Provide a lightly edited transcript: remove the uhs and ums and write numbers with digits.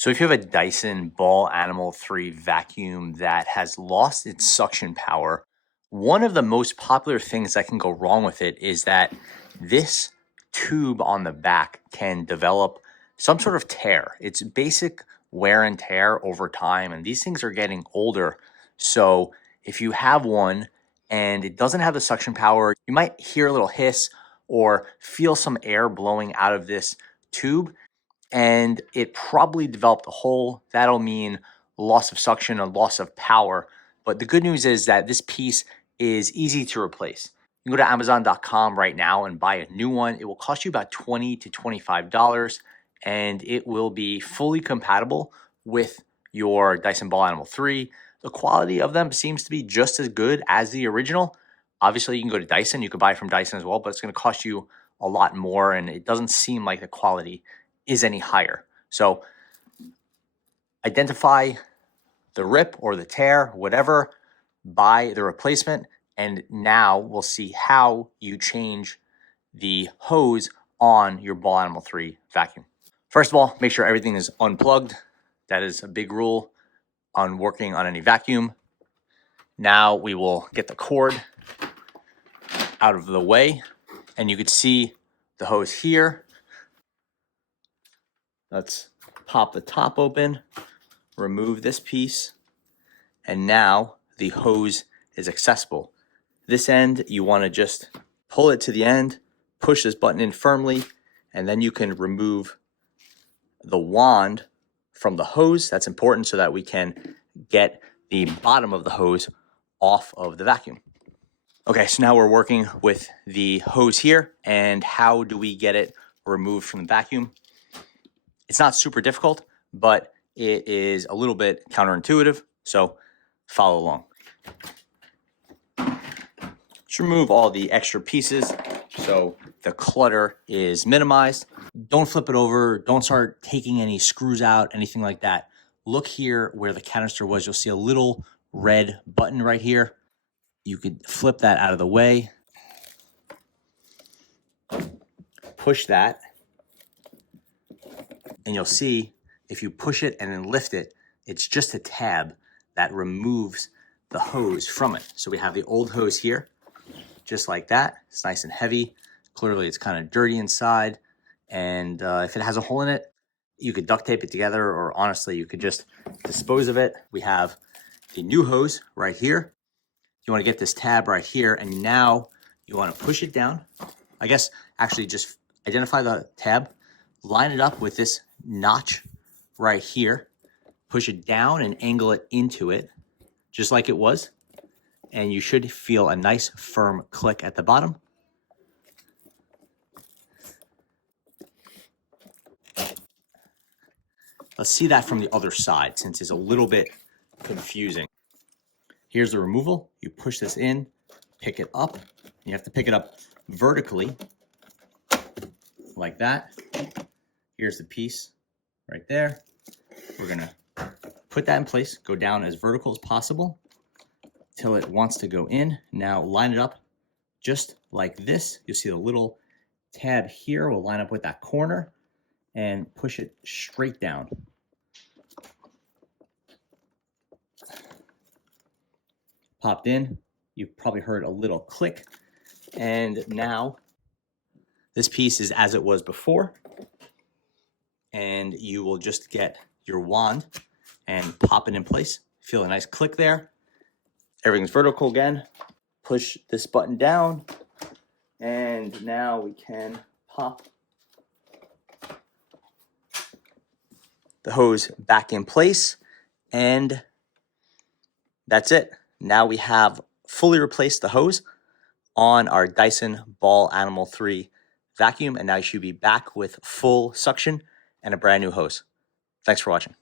So if you have a Dyson Ball Animal 3 vacuum that has lost its suction power, one of the most popular things that can go wrong with it is that this tube on the back can develop some sort of tear. It's basic wear and tear over time, and these things are getting older. So if you have one and it doesn't have the suction power, you might hear a little hiss or feel some air blowing out of this tube, and it probably developed a hole. That'll mean loss of suction, a loss of power. But the good news is that this piece is easy to replace. You can go to Amazon.com right now and buy a new one. It will cost you about $20 to $25, and it will be fully compatible with your Dyson Ball Animal 3. The quality of them seems to be just as good as the original. Obviously, you can go to Dyson. You can buy from Dyson as well, but it's going to cost you a lot more, and it doesn't seem like the quality is any higher. So identify the rip or the tear, whatever, buy the replacement, and now we'll see how you change the hose on your Ball Animal 3 vacuum. First of all, make sure everything is unplugged. That is a big rule on working on any vacuum. Now we will get the cord out of the way, and you could see the hose here. Let's pop the top open, remove this piece, and now the hose is accessible. This end, you want to just pull it to the end, push this button in firmly, and then you can remove the wand from the hose. That's important so that we can get the bottom of the hose off of the vacuum. Okay, so now we're working with the hose here, and how do we get it removed from the vacuum? It's not super difficult, but it is a little bit counterintuitive, so follow along. Just remove all the extra pieces so the clutter is minimized. Don't flip it over. Don't start taking any screws out, anything like that. Look here where the canister was. You'll see a little red button right here. You could flip that out of the way. Push that. And you'll see if you push it and then lift it, it's just a tab that removes the hose from it. So we have the old hose here, just like that. It's nice and heavy. Clearly it's kind of dirty inside. And if it has a hole in it, you could duct tape it together, or honestly, you could just dispose of it. We have the new hose right here. You want to get this tab right here, and now you want to push it down. I guess actually just identify the tab, line it up with this notch right here, push it down and angle it into it, just like it was. And you should feel a nice firm click at the bottom. Let's see that from the other side, since it's a little bit confusing. Here's the removal. You push this in, pick it up. You have to pick it up vertically, like that. Here's the piece right there. We're gonna put that in place, go down as vertical as possible till it wants to go in. Now line it up just like this. You'll see the little tab here will line up with that corner and push it straight down. Popped in. You've probably heard a little click. And now this piece is as it was before. And you will just get your wand and pop it in place. Feel a nice click there. Everything's vertical again. Push this button down. And now we can pop the hose back in place. And that's it. Now we have fully replaced the hose on our Dyson Ball Animal 3 vacuum, and now you should be back with full suction and a brand new hose. Thanks for watching.